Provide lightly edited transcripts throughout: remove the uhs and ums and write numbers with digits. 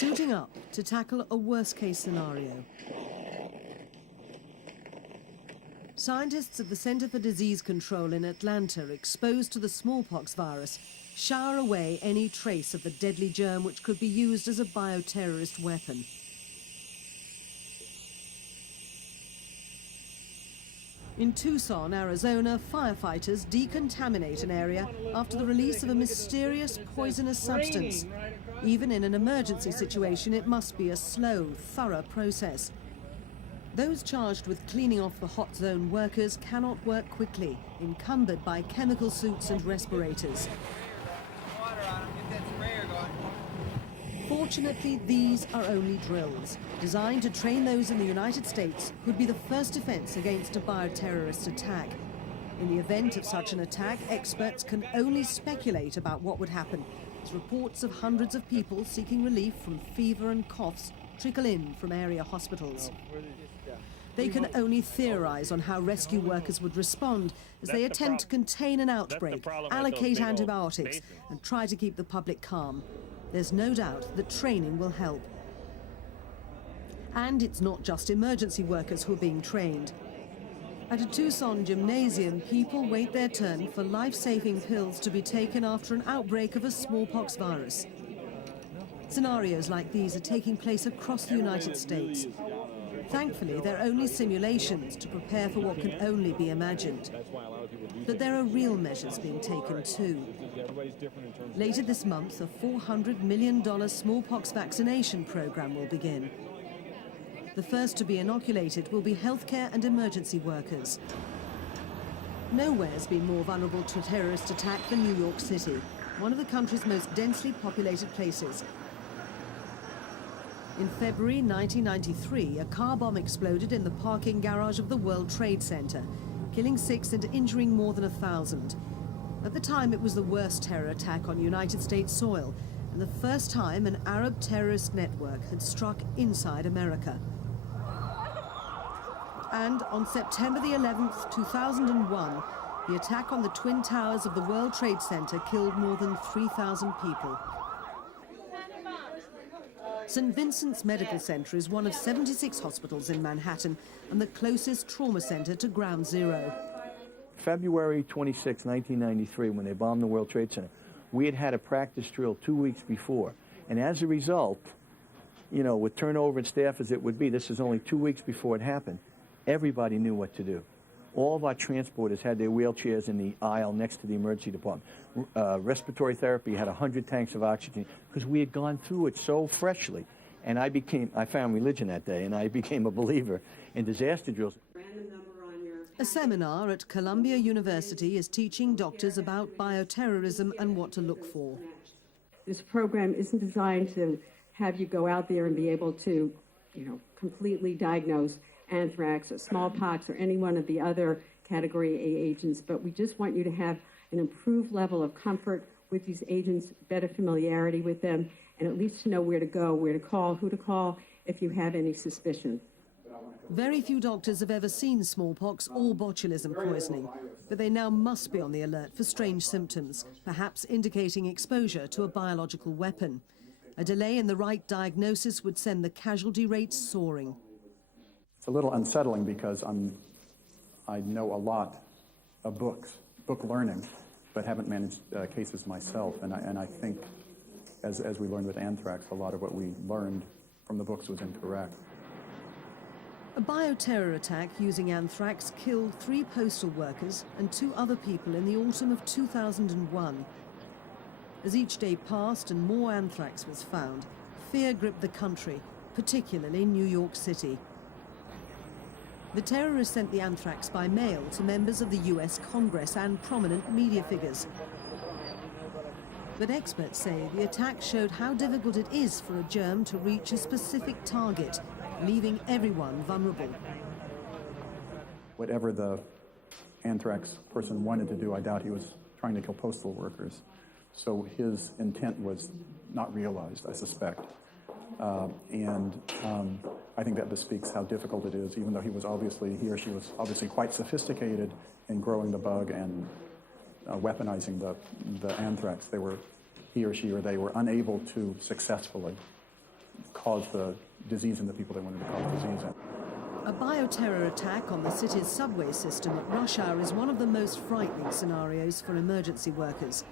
suiting up to tackle a worst-case scenario. Scientists at the Center for Disease Control in Atlanta, exposed to the smallpox virus, shower away any trace of the deadly germ which could be used as a bioterrorist weapon. In Tucson, Arizona, firefighters decontaminate an area after the release of a mysterious poisonous substance. Even in an emergency situation, it must be a slow, thorough process. Those charged with cleaning off the hot zone workers cannot work quickly, encumbered by chemical suits and respirators. Fortunately, these are only drills, designed to train those in the United States who'd be the first defense against a bioterrorist attack. In the event of such an attack, experts can only speculate about what would happen, as reports of hundreds of people seeking relief from fever and coughs trickle in from area hospitals. They can only theorize on how rescue workers would respond as they attempt to contain an outbreak, allocate antibiotics, and try to keep the public calm. There's no doubt that training will help. And it's not just emergency workers who are being trained. At a Tucson gymnasium, people wait their turn for life-saving pills to be taken after an outbreak of a smallpox virus. Scenarios like these are taking place across the United States. Thankfully, they're only simulations to prepare for what can only be imagined. But there are real measures being taken too. Later this month, a $400 million smallpox vaccination program will begin. The first to be inoculated will be healthcare and emergency workers. Nowhere's been more vulnerable to a terrorist attack than New York City, one of the country's most densely populated places. In February 1993, a car bomb exploded in the parking garage of the World Trade Center, killing 6 and injuring more than 1,000. At the time, it was the worst terror attack on United States soil, and the first time an Arab terrorist network had struck inside America. And on September the 11th, 2001, the attack on the Twin Towers of the World Trade Center killed more than 3,000 people. St. Vincent's Medical Center is one of 76 hospitals in Manhattan and the closest trauma center to Ground Zero. February 26, 1993, when they bombed the World Trade Center, we had had a practice drill 2 weeks before. And as a result, you know, with turnover in staff as it would be, this is only 2 weeks before it happened, everybody knew what to do. All of our transporters had their wheelchairs in the aisle next to the emergency department. Respiratory therapy had 100 tanks of oxygen because we had gone through it so freshly. And I found religion that day, and I became a believer in disaster drills. A seminar at Columbia University is teaching doctors about bioterrorism and what to look for. This program isn't designed to have you go out there and be able to, completely diagnose anthrax or smallpox or any one of the other Category A agents, but we just want you to have an improved level of comfort with these agents, better familiarity with them, and at least to know where to go, where to call, who to call if you have any suspicion. Very few doctors have ever seen smallpox or botulism poisoning, but they now must be on the alert for strange symptoms, perhaps indicating exposure to a biological weapon. A delay in the right diagnosis would send the casualty rates soaring. It's a little unsettling because I know a lot of book learning, but haven't managed cases myself. And I think, as we learned with anthrax, a lot of what we learned from the books was incorrect. A bioterror attack using anthrax killed 3 postal workers and 2 other people in the autumn of 2001. As each day passed and more anthrax was found, fear gripped the country, particularly New York City. The terrorists sent the anthrax by mail to members of the US Congress and prominent media figures. But experts say the attack showed how difficult it is for a germ to reach a specific target, leaving everyone vulnerable. Whatever the anthrax person wanted to do, I doubt he was trying to kill postal workers. So his intent was not realized, I suspect. I think that bespeaks how difficult it is, even though he or she was obviously quite sophisticated in growing the bug and weaponizing the anthrax. He or she or they were unable to successfully cause the disease in the people they wanted to cause disease in. A bioterror attack on the city's subway system at rush hour is one of the most frightening scenarios for emergency workers.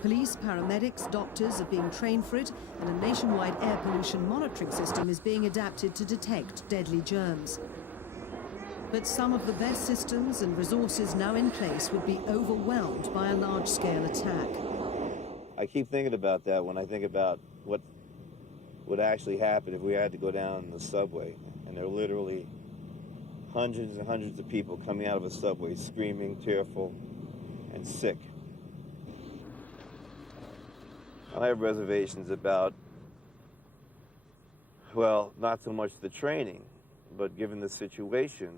Police, paramedics, doctors are being trained for it, and a nationwide air pollution monitoring system is being adapted to detect deadly germs. But some of the best systems and resources now in place would be overwhelmed by a large-scale attack. I keep thinking about that when I think about what would actually happen if we had to go down the subway, and there are literally hundreds and hundreds of people coming out of a subway screaming, tearful, and sick. I have reservations about, well, not so much the training, but given the situation,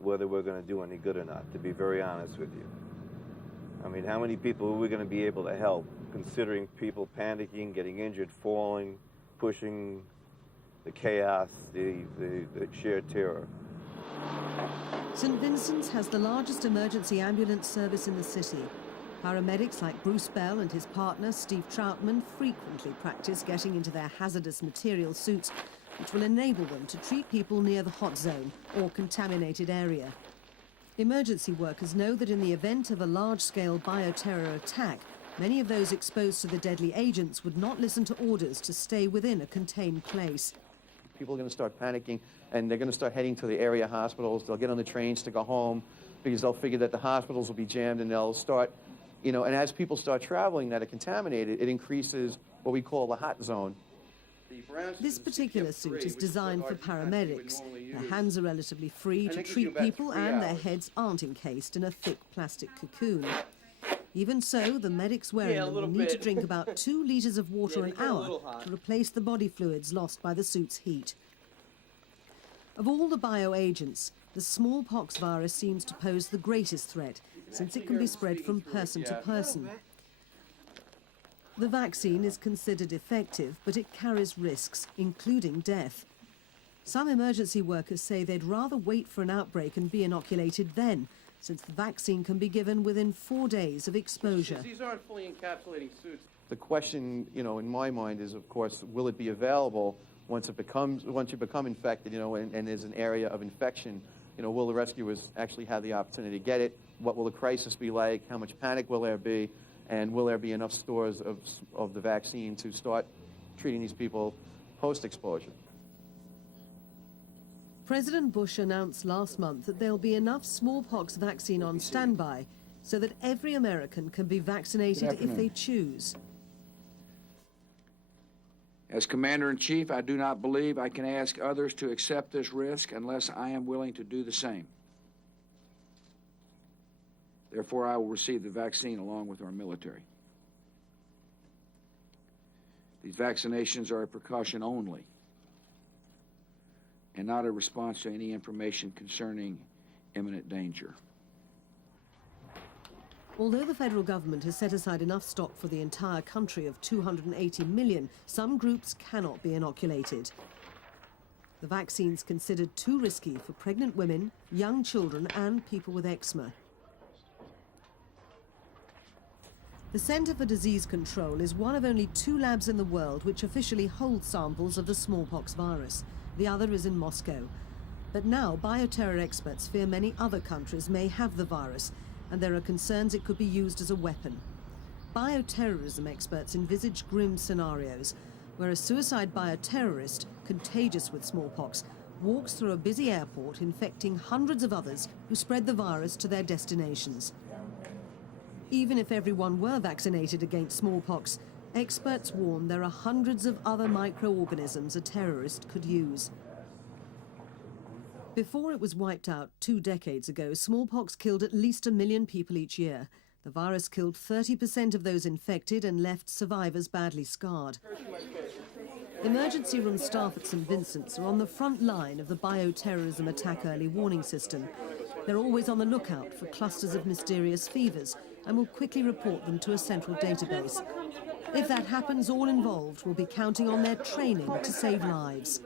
whether we're going to do any good or not, to be very honest with you. I mean, how many people are we going to be able to help, considering people panicking, getting injured, falling, pushing, the chaos, the sheer terror? St. Vincent's has the largest emergency ambulance service in the city. Paramedics like Bruce Bell and his partner, Steve Troutman, frequently practice getting into their hazardous material suits, which will enable them to treat people near the hot zone or contaminated area. Emergency workers know that in the event of a large-scale bioterror attack, many of those exposed to the deadly agents would not listen to orders to stay within a contained place. People are going to start panicking, and they're going to start heading to the area hospitals. They'll get on the trains to go home because they'll figure that the hospitals will be jammed, and they'll start, and as people start traveling that are contaminated, it increases what we call the hot zone. This particular suit is designed for paramedics. Their hands are relatively free to treat people, and their heads aren't encased in a thick plastic cocoon. Even so, the medics wearing them will need to drink about 2 liters of water an hour to replace the body fluids lost by the suit's heat. Of all the bioagents, the smallpox virus seems to pose the greatest threat, since it can be spread from person to person. The vaccine is considered effective, but it carries risks, including death. Some emergency workers say they'd rather wait for an outbreak and be inoculated then, since the vaccine can be given within 4 days of exposure. These aren't fully encapsulating suits. The question, in my mind is, of course, will it be available once you become infected, and there's an area of infection? Will the rescuers actually have the opportunity to get it? What will the crisis be like? How much panic will there be? And will there be enough stores of the vaccine to start treating these people post-exposure? President Bush announced last month that there'll be enough smallpox vaccine on standby so that every American can be vaccinated if they choose. As Commander-in-Chief, I do not believe I can ask others to accept this risk unless I am willing to do the same. Therefore, I will receive the vaccine along with our military. These vaccinations are a precaution only and not a response to any information concerning imminent danger. Although the federal government has set aside enough stock for the entire country of 280 million, some groups cannot be inoculated. The vaccine's considered too risky for pregnant women, young children, and people with eczema. The Center for Disease Control is one of only 2 labs in the world which officially hold samples of the smallpox virus. The other is in Moscow. But now bioterror experts fear many other countries may have the virus, and there are concerns it could be used as a weapon. Bioterrorism experts envisage grim scenarios where a suicide bioterrorist, contagious with smallpox, walks through a busy airport infecting hundreds of others who spread the virus to their destinations. Even if everyone were vaccinated against smallpox, experts warn there are hundreds of other microorganisms a terrorist could use. Before it was wiped out 2 decades ago, smallpox killed at least 1 million people each year. The virus killed 30% of those infected and left survivors badly scarred. Emergency room staff at St. Vincent's are on the front line of the bioterrorism attack early warning system. They're always on the lookout for clusters of mysterious fevers and will quickly report them to a central database. If that happens, all involved will be counting on their training to save lives.